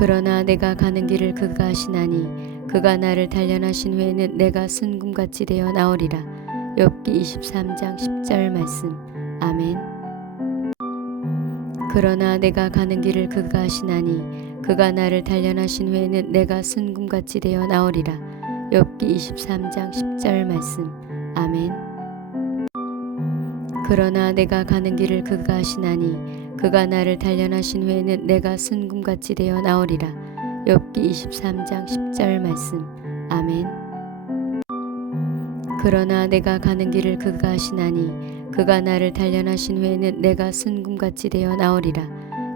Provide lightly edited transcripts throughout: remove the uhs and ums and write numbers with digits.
그러나 내가 가는 길을 그가 아시나니 그가 나를 단련하신 후에는 내가 순금같이 되어 나오리라. 욥기 23장 10절 말씀. 아멘. 그러나 내가 가는 길을 그가 아시나니 그가 나를 단련하신 후에는 내가 순금같이 되어 나오리라. 욥기 23장 10절 말씀. 아멘. 그러나 내가 가는 길을 그가 아시나니 그가 나를 단련하신 후에는 내가 순금같이 되어 나오리라. 욥기 23장 10절 말씀. 아멘. 그러나 내가 가는 길을 그가 아시나니 그가 나를 단련하신 후에는 내가 순금같이 되어 나오리라.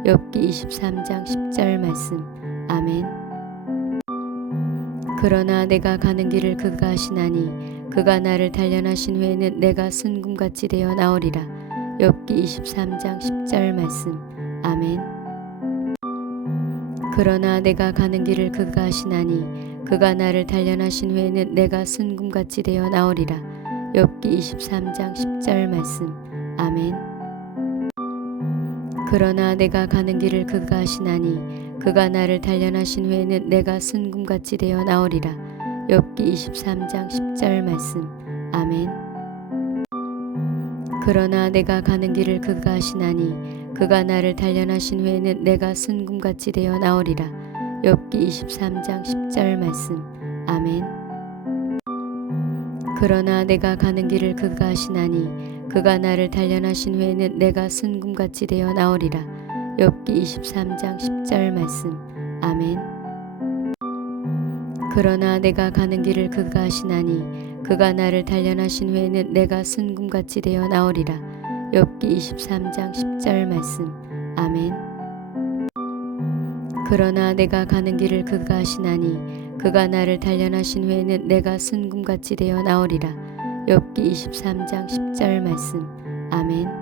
욥기 23장 10절 말씀. 아멘. 그러나 내가 가는 길을 그가 아시나니 그가 나를 단련하신 후에는 내가 순금같이 되어 나오리라. 욥기 23장 10절 말씀. 아멘. 그러나 내가 가는 길을 그가 아시나니 그가 나를 단련하신 후에는 내가 순금같이 되어 나오리라. 욥기 23장 10절 말씀. 아멘. 그러나 내가 가는 길을 그가 아시나니 그가 나를 단련하신 후에는 내가 순금같이 되어 나오리라. 욥기 23장 10절 말씀. 아멘. 그러나 내가 가는 길을 그가 아시나니 그가 나를 단련하신 후에는 내가 순금같이 되어 나오리라. 욥기 23장 10절 말씀. 아멘. 그러나 내가 가는 길을 그가 아시나니 그가 나를 단련하신 후에는 내가 순금같이 되어 나오리라. 욥기 23장 10절 말씀. 아멘. 그러나 내가 가는 길을 그가 아시나니 그가 나를 단련하신 후에는 내가 순금같이 되어 나오리라. 욥기 23장 10절 말씀. 아멘. 그러나 내가 가는 길을 그가 아시나니 그가 나를 단련하신 후에는 내가 순금같이 되어 나오리라. 욥기 23장 10절 말씀. 아멘.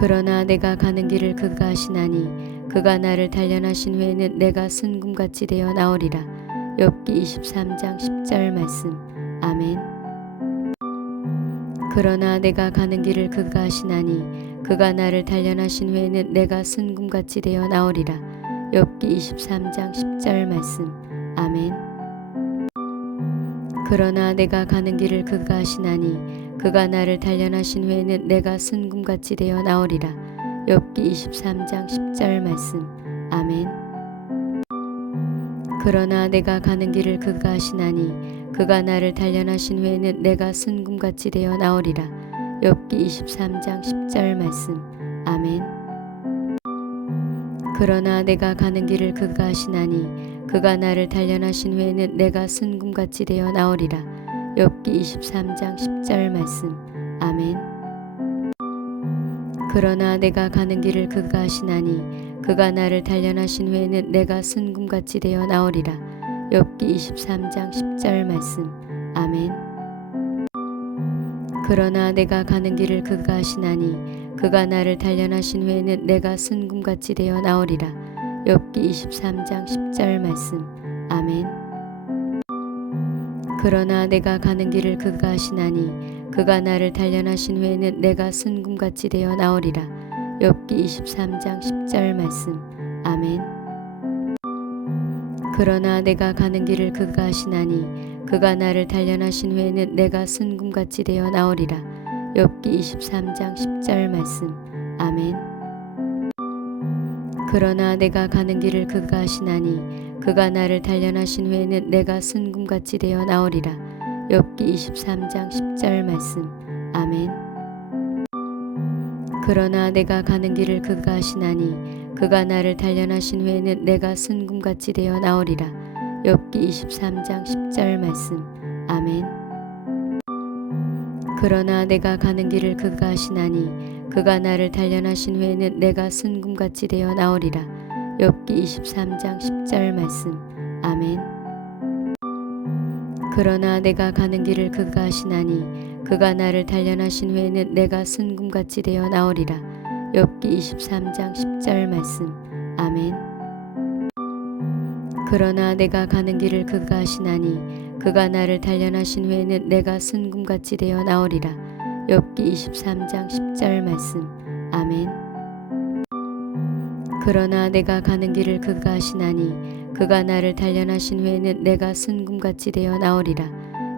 그러나 내가 가는 길을 그가 아시나니 그가 나를 단련하신 후에는 내가 순금같이 되어 나오리라. 욥기 23장 10절 말씀. 아멘. 그러나 내가 가는 길을 그가 아시나니 그가 나를 단련하신 후에는 내가 순금같이 되어 나오리라. 욥기 23장 10절 말씀. 아멘. 그러나 내가 가는 길을 그가 아시나니 그가 나를 단련하신 후에는 내가 순금같이 되어 나오리라. 욥기 23장 10절 말씀. 아멘. 그러나 내가 가는 길을 그가 아시나니 그가 나를 단련하신 후에는 내가 순금같이 되어 나오리라. 욥기 23장 10절 말씀. 아멘. 그러나 내가 가는 길을 그가 아시나니 그가 나를 단련하신 후에는 내가 순금같이 되어 나오리라. 욥기 23장 10절 말씀. 아멘. 그러나 내가 가는 길을 그가 아시나니 그가 나를 단련하신 후에는 내가 순금같이 되어 나오리라. 욥기 23장 10절 말씀. 아멘. 그러나 내가 가는 길을 그가 아시나니 그가 나를 단련하신 후에는 내가 순금같이 되어 나오리라. 욥기 23장 10절 말씀. 아멘. 그러나 내가 가는 길을 그가 아시나니 그가 나를 단련하신 후에는 내가 순금같이 되어 나오리라. 욥기 23장 10절 말씀. 아멘. 그러나 내가 가는 길을 그가 아시나니 그가 나를 단련하신 후에는 내가 순금같이 되어 나오리라. 욥기 23장 10절 말씀. 아멘. 그러나 내가 가는 길을 그가 아시나니 그가 나를 단련하신 후에는 내가 순금같이 되어 나오리라. 욥기 23장 10절 말씀. 아멘. 그러나 내가 가는 길을 그가 아시나니 그가 나를 단련하신 후에는 내가 순금같이 되어 나오리라. 욥기 23장 10절 말씀. 아멘. 그러나 내가 가는 길을 그가 아시나니 그가 나를 단련하신 후에는 내가 순금같이 되어 나오리라. 욥기 23장 10절 말씀. 아멘. 그러나 내가 가는 길을 그가 아시나니 그가 나를 단련하신 후에는 내가 순금같이 되어 나오리라. 욥기 23장 10절 말씀. 아멘. 그러나 내가 가는 길을 그가 아시나니 그가 나를 단련하신 후에는 내가 순금같이 되어 나오리라. 욥기 23장 10절 말씀. 아멘. 그러나 내가 가는 길을 그가 아시나니 그가 나를 단련하신 후에는 내가 순금같이 되어 나오리라.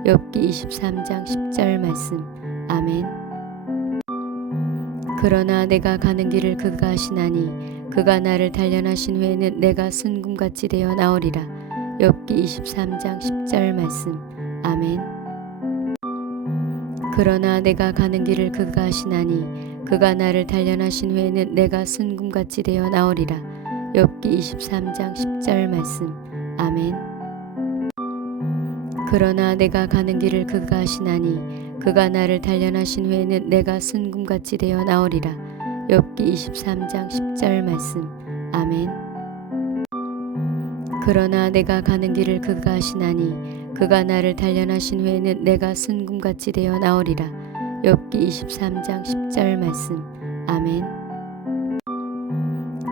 욥기 23장 10절 말씀. 아멘. 그러나 내가 가는 길을 그가 아시나니 그가 나를 단련하신 후에는 내가 순금같이 되어 나오리라. 욥기 23장 10절 말씀. 아멘. 그러나 내가 가는 길을 그가 아시나니 그가 나를 단련하신 후에는 내가 순금같이 되어 나오리라. 욥기 23장 10절 말씀. 아멘. 그러나 내가 가는 길을 그가 아시나니 그가 나를 단련하신 후에는 내가 순금같이 되어 나오리라. 욥기 23장 10절 말씀. 아멘. 그러나 내가 가는 길을 그가 아시나니 그가 나를 단련하신 후에는 내가 순금같이 되어 나오리라. 욥기 23장 10절 말씀. 아멘.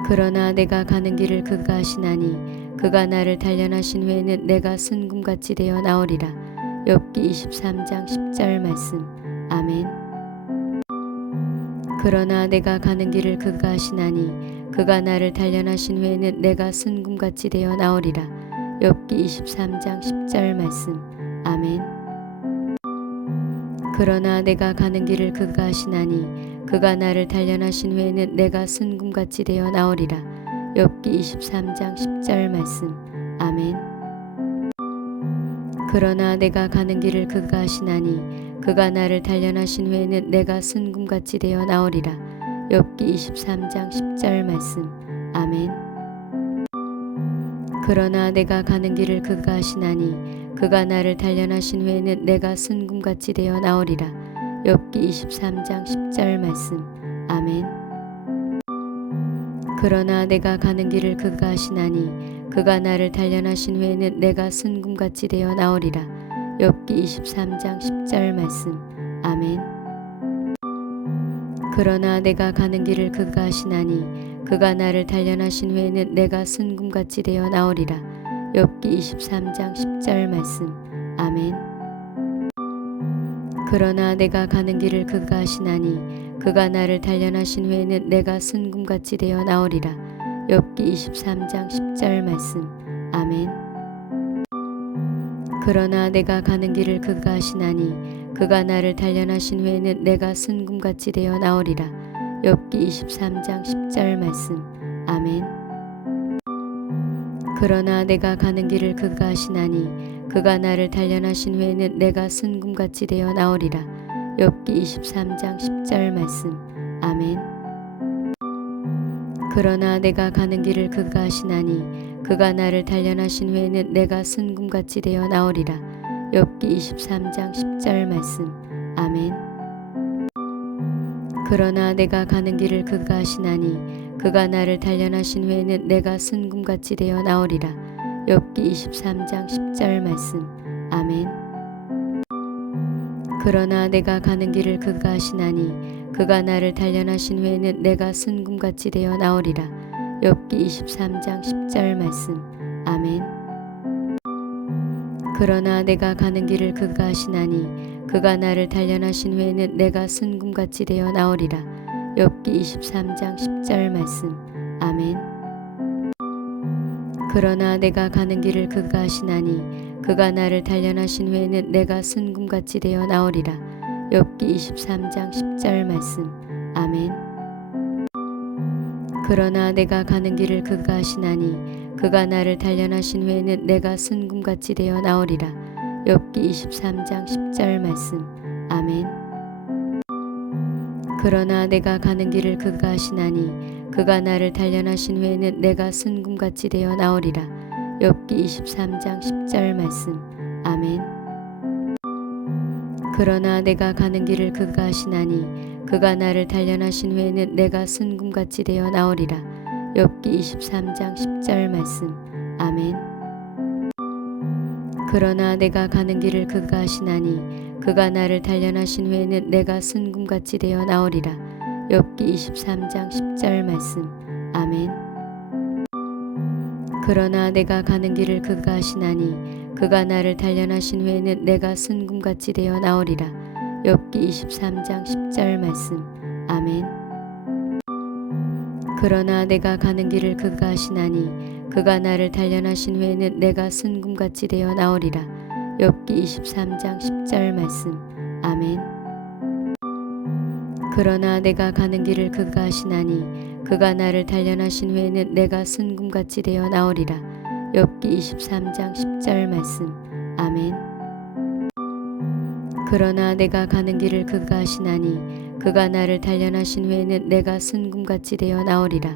그러나 내가 가는 길을 그가 아시나니 그가 나를 단련하신 후에는 내가 순금같이 되어 나오리라. 욥기 23장 10절 말씀. 아멘. 그러나 내가 가는 길을 그가 아시나니 그가 나를 단련하신 후에는 내가 순금같이 되어 나오리라. 욥기 23장 10절 말씀. 아멘. 그러나 내가 가는 길을 그가 아시나니 그가 나를 단련하신 후에는 내가 순금같이 되어 나오리라. 욥기 23장 10절 말씀. 아멘. 그러나 내가 가는 길을 그가 아시나니 그가 나를 단련하신 후에는 내가 순금같이 되어 나오리라. 욥기 23장 10절 말씀. 아멘. 그러나 내가 가는 길을 그가 아시나니 그가 나를 단련하신 후에는 내가 순금같이 되어 나오리라. 욥기 23장 10절 말씀. 아멘. 그러나 내가 가는 길을 그가 아시나니 그가 나를 단련하신 후에는 내가 순금같이 되어 나오리라. 욥기 23장 10절 말씀. 아멘. 그러나 내가 가는 길을 그가 아시나니 그가 나를 단련하신 후에는 내가 순금같이 되어 나오리라. 욥기 23장 10절 말씀. 아멘. 그러나 내가 가는 길을 그가 아시나니 그가 나를 단련하신 후에는 내가 순금같이 되어 나오리라. 욥기 23장 10절 말씀. 아멘. 그러나 내가 가는 길을 그가 아시나니 그가 나를 단련하신 후에는 내가 순금같이 되어 나오리라. 욥기 23장 10절 말씀. 아멘. 그러나 내가 가는 길을 그가 아시나니 그가 나를 단련하신 후에는 내가 순금같이 되어 나오리라. 욥기 23장 10절 말씀. 아멘. 그러나 내가 가는 길을 그가 아시나니 그가 나를 단련하신 후에는 내가 순금같이 되어 나오리라. 욥기 23장 10절 말씀. 아멘. 그러나 내가 가는 길을 그가 아시나니 그가 나를 단련하신 후에는 내가 순금같이 되어 나오리라. 욥기 23장 10절 말씀. 아멘. 그러나 내가 가는 길을 그가 아시나니 그가 나를 단련하신 후에는 내가 순금같이 되어 나오리라. 욥기 23장 10절 말씀. 아멘. 그러나 내가 가는 길을 그가 아시나니 그가 나를 단련하신 후에는 내가 순금같이 되어 나오리라. 욥기 23장 10절 말씀. 아멘. 그러나 내가 가는 길을 그가 아시나니 그가 나를 단련하신 후에는 내가 순금같이 되어 나오리라. 욥기 23장 10절 말씀. 아멘. 그러나 내가 가는 길을 그가 아시나니 그가 나를 단련하신 후에는 내가 순금같이 되어 나오리라. 욥기 23장 10절 말씀. 아멘. 그러나 내가 가는 길을 그가 아시나니 그가 나를 단련하신 후에는 내가 순금같이 되어 나오리라. 욥기 23장 10절 말씀. 아멘. 그러나 내가 가는 길을 그가 아시나니 그가 나를 단련하신 후에는 내가 순금같이 되어 나오리라. 욥기 23장 10절 말씀. 아멘. 그러나 내가 가는 길을 그가 아시나니 그가 나를 단련하신 후에는 내가 순금같이 되어 나오리라. 욥기 23장 10절 말씀. 아멘. 그러나 내가 가는 길을 그가 아시나니 그가 나를 단련하신 후에는 내가 순금같이 되어 나오리라. 욥기 23장 10절 말씀. 아멘. 그러나 내가 가는 길을 그가 하시나니 그가 나를 단련하신 후에는 내가 순금같이 되어 나오리라. 욥기 23장 10절 말씀. 아멘. 그러나 내가 가는 길을 그가 하시나니 그가 나를 단련하신 후에는 내가 순금같이 되어 나오리라. 욥기 23장 10절 말씀. 아멘. 그러나 내가 가는 길을 그가 하시나니 그가 나를 단련하신 후에는 내가 순금같이 되어 나오리라.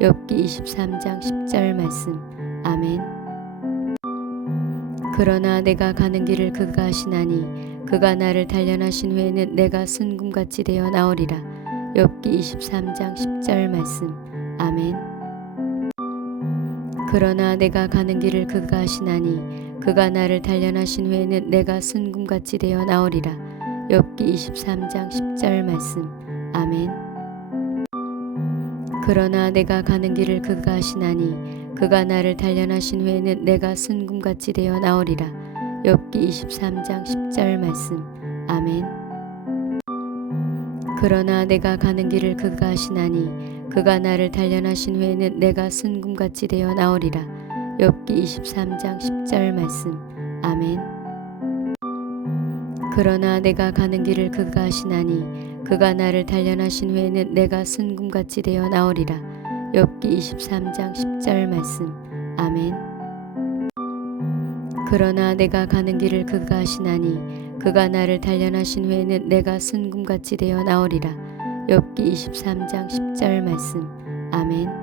욥기 23장 10절 말씀. 아멘. 그러나 내가 가는 길을 그가 하시나니 그가 나를 단련하신 후에는 내가 순금같이 되어 나오리라. 욥기 23장 10절 말씀. 아멘. 그러나 내가 가는 길을 그가 하시나니 그가 나를 단련하신 후에는 내가 순금같이 되어 나오리라. 욥기 23장 10절 말씀. 아멘. 그러나 내가 가는 길을 그가 하시나니 그가 나를 단련하신 후에는 내가 순금같이 되어 나오리라. 욥기 23장 10절 말씀. 아멘. 그러나 내가 가는 길을 그가 하시나니 그가 나를 단련하신 후에는 내가 순금같이 되어 나오리라. 욥기 23장 10절 말씀. 아멘. 그러나 내가 가는 길을 그가 하시나니 그가 나를 단련하신 후에는 내가 순금같이 되어 나오리라. 욥기 23장 10절 말씀. 아멘. 그러나 내가 가는 길을 그가 하시나니 그가 나를 단련하신 후에는 내가 순금같이 되어 나오리라. 욥기 23장 10절 말씀. 아멘.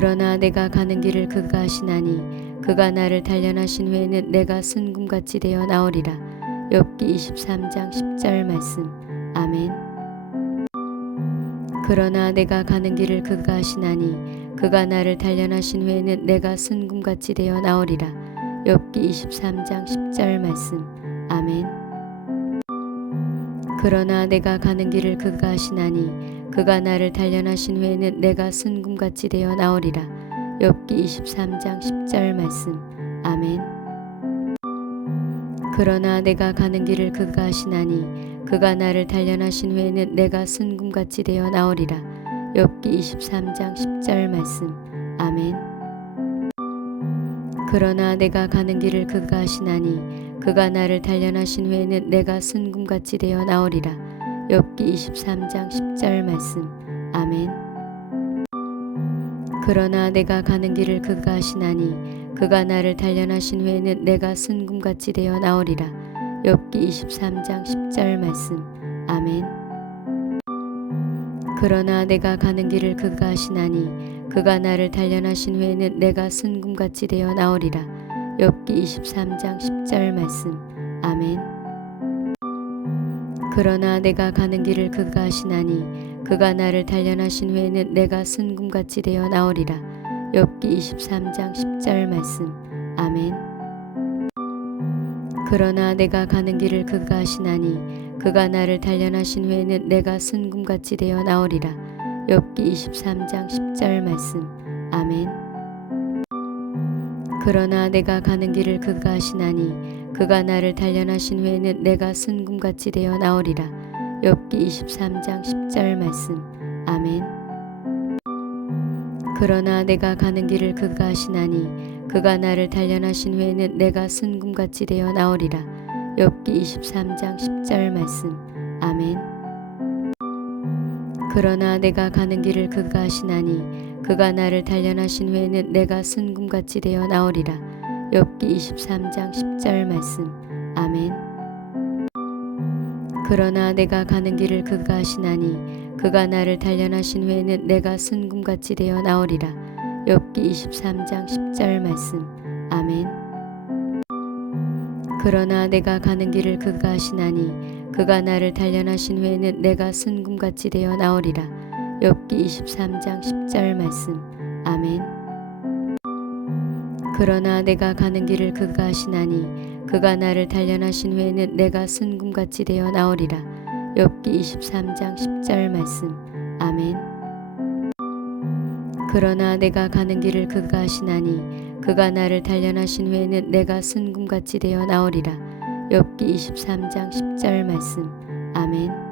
그러나 내가 가는 길을 그가 하시나니 그가 나를 단련하신 후에는 내가 순금같이 되어 나오리라. 욥기 23장 10절 말씀. 아멘. 그러나 내가 가는 길을 그가 하시나니 그가 나를 단련하신 후에는 내가 순금같이 되어 나오리라. 욥기 23장 10절 말씀. 아멘. 그러나 내가 가는 길을 그가 하시나니 그가 나를 단련하신 후에는 내가 순금같이 되어 나오리라. 욥기 23장 10절 말씀. 아멘. 그러나 내가 가는 길을 그가 하시나니 그가 나를 단련하신 후에는 내가 순금같이 되어 나오리라. 욥기 23장 10절 말씀. 아멘. 그러나 내가 가는 길을 그가 하시나니 그가 나를 단련하신 후에는 내가 순금같이 되어 나오리라. 욥기 23장 10절 말씀. 아멘. 그러나 내가 가는 길을 그가 하시나니 그가 나를 단련하신 후에는 내가 순금같이 되어 나오리라. 욥기 23장 10절 말씀. 아멘. 그러나 내가 가는 길을 그가 하시나니 그가 나를 단련하신 후에는 내가 순금같이 되어 나오리라. 욥기 23장 10절 말씀. 아멘. 그러나 내가 가는 길을 그가 하시나니 그가 나를 단련하신 후에는 내가 순금같이 되어 나오리라. 욥기 23장 10절 말씀. 아멘. 그러나 내가 가는 길을 그가 하시나니 그가 나를 단련하신 후에는 내가 순금같이 되어 나오리라. 욥기 23장 10절 말씀. 아멘. 그러나 내가 가는 길을 그가 하시나니 그가 나를 단련하신 후에는 내가 순금같이 되어 나오리라. 욥기 23장 10절 말씀. 아멘. 그러나 내가 가는 길을 그가 하시나니 그가 나를 단련하신 후에는 내가 순금같이 되어 나오리라. 욥기 23장 10절 말씀. 아멘. 그러나 내가 가는 길을 그가 하시나니 그가 나를 단련하신 후에는 내가 순금같이 되어 나오리라. 욥기 23장 10절 말씀. 아멘. 그러나 내가 가는 길을 그가 하시나니 그가 나를 단련하신 후에는 내가 순금같이 되어 나오리라. 욥기 23장 10절 말씀. 아멘. 그러나 내가 가는 길을 그가 하시나니 그가 나를 단련하신 후에는 내가 순금같이 되어 나오리라. 욥기 23장 10절 말씀. 아멘. 그러나 내가 가는 길을 그가 하시나니 그가 나를 단련하신 후에는 내가 순금같이 되어 나오리라. 욥기 23장 10절 말씀. 아멘. 그러나 내가 가는 길을 그가 하시나니 그가 나를 단련하신 후에는 내가 순금같이 되어 나오리라. 욥기 23장 10절 말씀. 아멘.